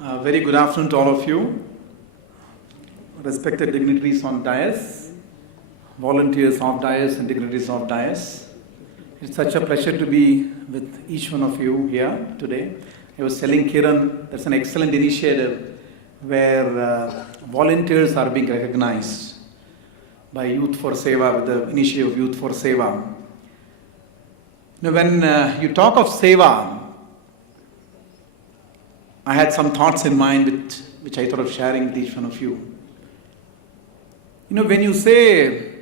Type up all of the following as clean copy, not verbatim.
Very good afternoon to all of you, respected dignitaries on dais, volunteers of dais and dignitaries of dais. It's such a pleasure to be with each one of you here today. I was telling Kiran, that's an excellent initiative where volunteers are being recognized by Youth for Seva, with the initiative of Youth for Seva. Now, when you talk of Seva, I had some thoughts in mind which I thought of sharing with each one of you. When you say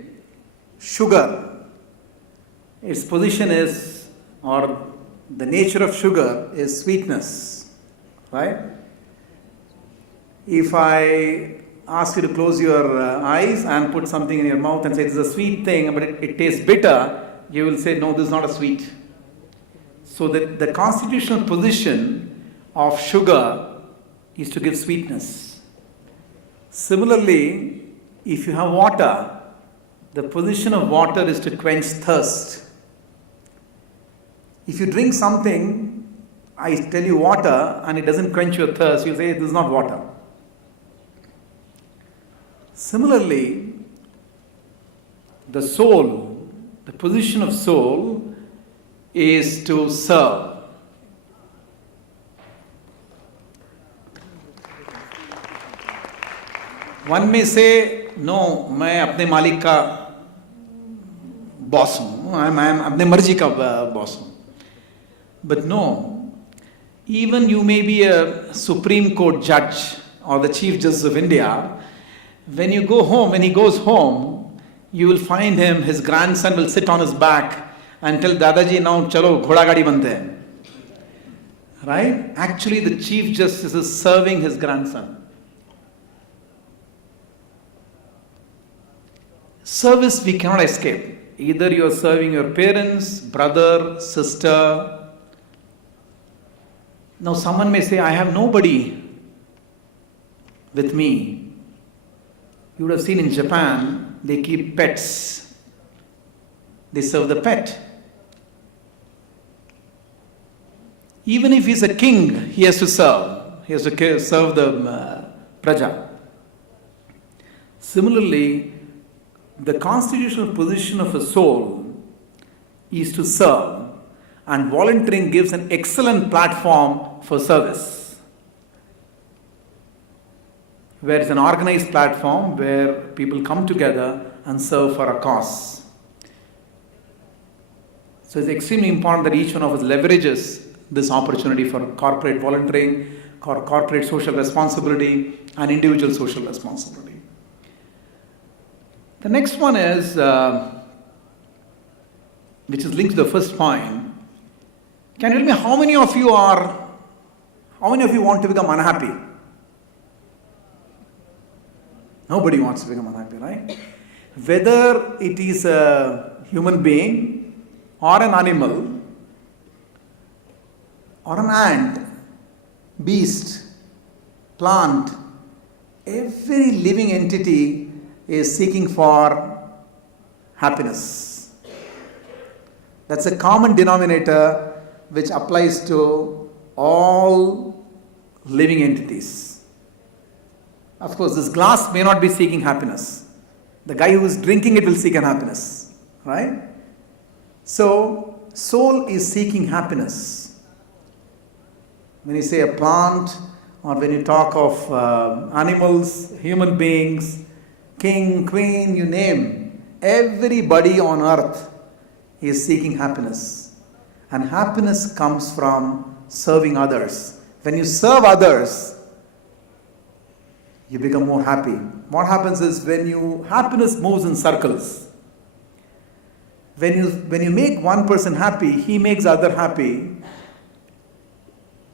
sugar, its position is, or the nature of sugar is sweetness, right? If I ask you to close your eyes and put something in your mouth and say it's a sweet thing, but it tastes bitter, you will say, no, this is not a sweet. So the constitutional position of sugar is to give sweetness. Similarly, if you have water, the position of water is to quench thirst. If you drink something, I tell you water, and it doesn't quench your thirst, you'll say this is not water. Similarly, the soul, the position of soul is to serve. One may say, no, मैं अपने मालिक का boss हूँ, मैं अपने मर्जी का boss हूँ. But no, even you may be a Supreme Court judge or the Chief Justice of India, when you go home, when he goes home, you will find him, his grandson will sit on his back and tell Dadaji, now chalo ghoda gadi bante hain. Right? Actually, the Chief Justice is serving his grandson. Service we cannot escape. Either you are serving your parents, brother, sister. Now someone may say, I have nobody with me. You would have seen in Japan, they keep pets. They serve the pet. Even if he's a king, he has to serve. He has to serve the praja. Similarly, the constitutional position of a soul is to serve, and volunteering gives an excellent platform for service, where it's an organized platform where people come together and serve for a cause. So it's extremely important that each one of us leverages this opportunity for corporate volunteering, corporate social responsibility, and individual social responsibility. The next one is, which is linked to the first point. Can you tell me how many of you want to become unhappy? Nobody wants to become unhappy, right? Whether it is a human being or an animal or an ant, beast, plant, every living entity is seeking for happiness. That's a common denominator which applies to all living entities. Of course, this glass may not be seeking happiness. The guy who is drinking it will seek an happiness, right? So, soul is seeking happiness. When you say a plant, or when you talk of animals, human beings, king, queen, you name, everybody on earth is seeking happiness. And happiness comes from serving others. When you serve others, you become more happy. What happens is happiness moves in circles. When you make one person happy, he makes other happy.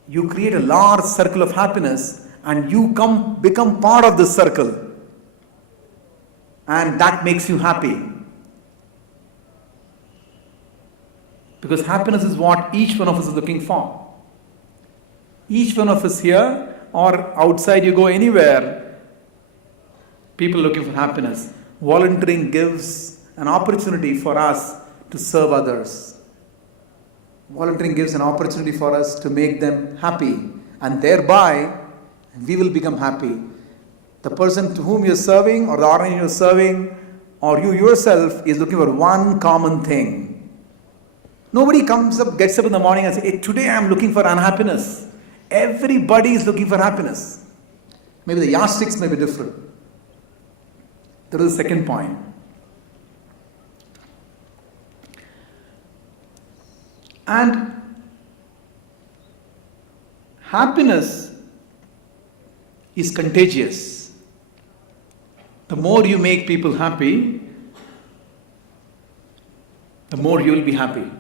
You create a large circle of happiness and you become part of this circle. And that makes you happy. Because happiness is what each one of us is looking for. Each one of us here or outside, you go anywhere, people looking for happiness. Volunteering gives an opportunity for us to serve others. Volunteering gives an opportunity for us to make them happy, and thereby we will become happy. The person to whom you're serving or the organization you're serving or you yourself is looking for one common thing. Nobody gets up in the morning and says, hey, today I'm looking for unhappiness. Everybody is looking for happiness. Maybe the yardsticks may be different. That is the second point. And happiness is contagious. The more you make people happy, the more you will be happy.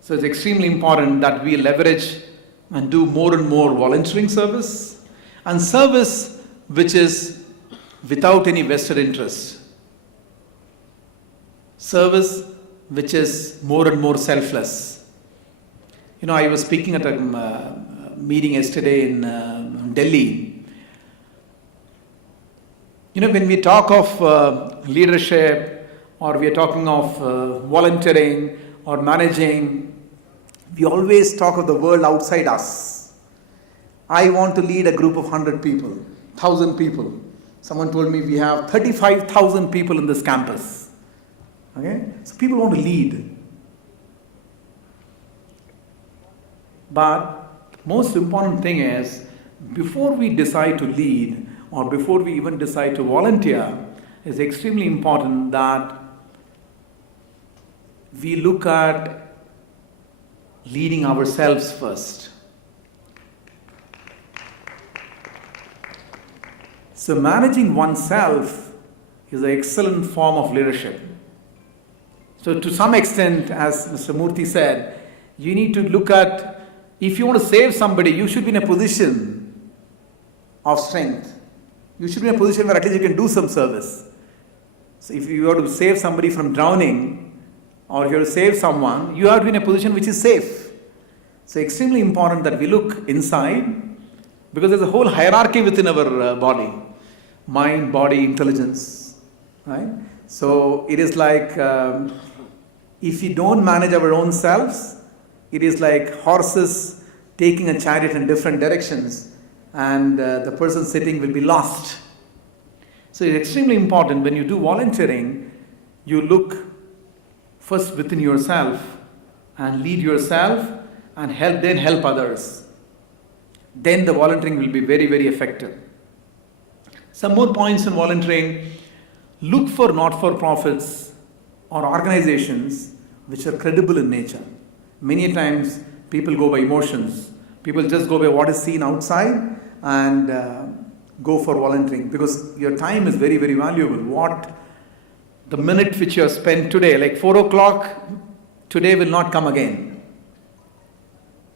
So it's extremely important that we leverage and do more and more volunteering service and service which is without any vested interest. Service which is more and more selfless. I was speaking at a meeting yesterday in Delhi. When we talk of leadership or we are talking of volunteering or managing, we always talk of the world outside us. I want to lead a group of 100 people, 1,000 people. Someone told me we have 35,000 people in this campus. Okay? So people want to lead. But most important thing is, before we decide to lead or before we even decide to volunteer, it's extremely important that we look at leading ourselves first. So managing oneself is an excellent form of leadership. So to some extent, as Mr. Murthy said, you need to look at, if you want to save somebody, you should be in a position of strength. You should be in a position where at least you can do some service. So if you want to save somebody from drowning, or if you want to save someone, you have to be in a position which is safe. So extremely important that we look inside, because there's a whole hierarchy within our body. Mind, body, intelligence. Right? So it is like, if we don't manage our own selves, it is like horses taking a chariot in different directions, and the person sitting will be lost. So it's extremely important when you do volunteering, you look first within yourself and lead yourself and then help others. Then the volunteering will be very, very effective. Some more points in volunteering. Look for not-for-profits or organizations which are credible in nature. Many times people go by emotions. People just go by what is seen outside and go for volunteering, because your time is very, very valuable. The minute which you have spent today, like 4 o'clock, today will not come again.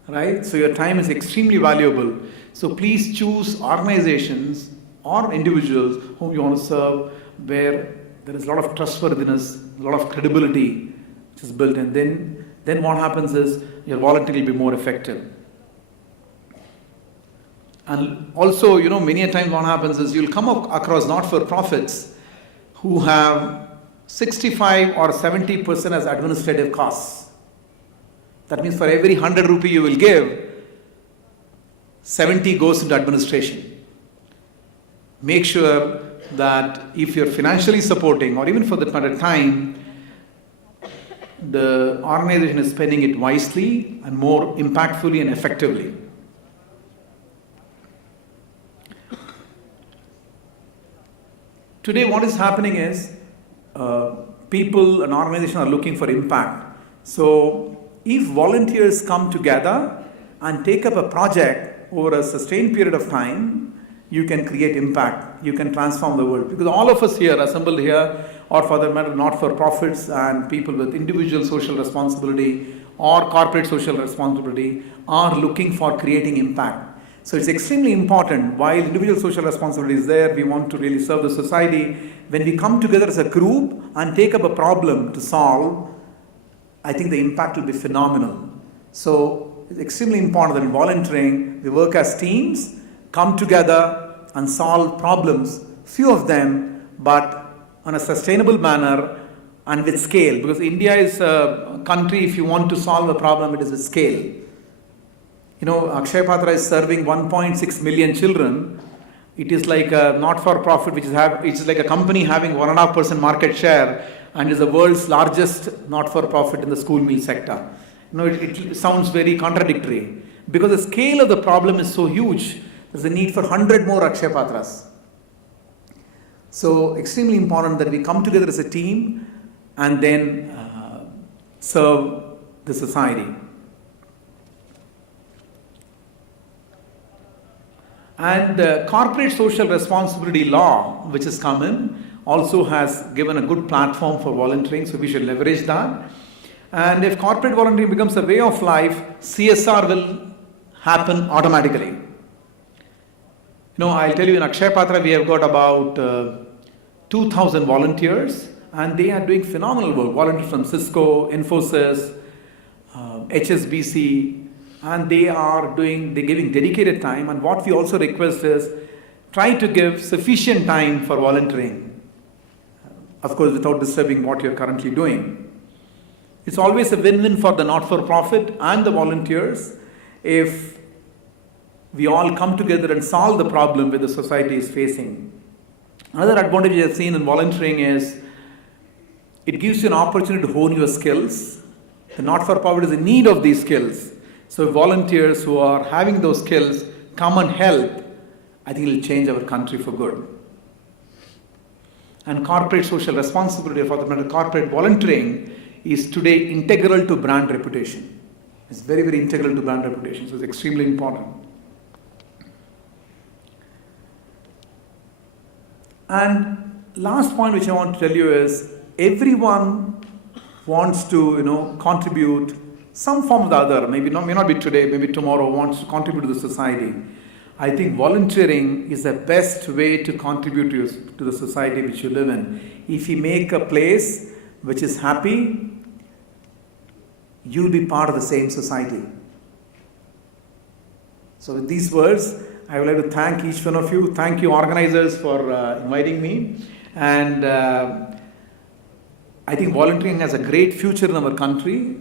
Right? So your time is extremely valuable. So please choose organizations or individuals whom you want to serve, where there is a lot of trustworthiness, a lot of credibility which is built in. Then what happens is your volunteering will be more effective. And also, many a times what happens is you'll come across not-for-profits who have 65 or 70% as administrative costs. That means for every 100 rupee you will give, 70 goes into administration. Make sure that if you're financially supporting, or even for that matter time, the organization is spending it wisely and more impactfully and effectively. Today what is happening is people and organizations are looking for impact. So if volunteers come together and take up a project over a sustained period of time, you can create impact, you can transform the world. Because all of us here assembled here, or for the matter not-for-profits and people with individual social responsibility or corporate social responsibility, are looking for creating impact. So it's extremely important, while individual social responsibility is there, we want to really serve the society. When we come together as a group and take up a problem to solve, I think the impact will be phenomenal. So it's extremely important that in volunteering, we work as teams, come together and solve problems, few of them, but on a sustainable manner and with scale. Because India is a country, if you want to solve a problem, it is with scale. Akshayapata is serving 1.6 million children. It is like a not-for-profit, it's like a company having 1.5% market share and is the world's largest not-for-profit in the school meal sector. It sounds very contradictory. Because the scale of the problem is so huge, there's a need for 100 more Akshayapatras. So, extremely important that we come together as a team and then serve the society. And corporate social responsibility law, which has come in, also has given a good platform for volunteering, so we should leverage that. And if corporate volunteering becomes a way of life, CSR will happen automatically. I'll tell you, in Akshayapatra we have got about 2,000 volunteers, and they are doing phenomenal work. Volunteers from Cisco, Infosys, HSBC, and they're giving dedicated time. And what we also request is, try to give sufficient time for volunteering. Of course, without disturbing what you're currently doing. It's always a win-win for the not-for-profit and the volunteers if we all come together and solve the problem that the society is facing. Another advantage I've seen in volunteering is it gives you an opportunity to hone your skills. The not-for-profit is in need of these skills. So volunteers who are having those skills come and help, I think it will change our country for good. And corporate social responsibility, for the matter, corporate volunteering is today integral to brand reputation. It's very, very integral to brand reputation, so it's extremely important. And last point which I want to tell you is, everyone wants to contribute some form or the other, may not be today, maybe tomorrow, wants to contribute to the society. I think volunteering is the best way to contribute to the society which you live in. If you make a place which is happy, you'll be part of the same society. So with these words, I would like to thank each one of you. Thank you organizers for inviting me. And I think volunteering has a great future in our country,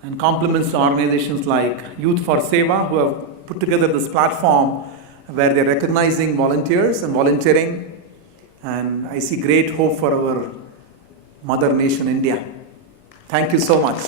and compliments to organizations like Youth for Seva, who have put together this platform where they're recognizing volunteers and volunteering. And I see great hope for our mother nation, India. Thank you so much.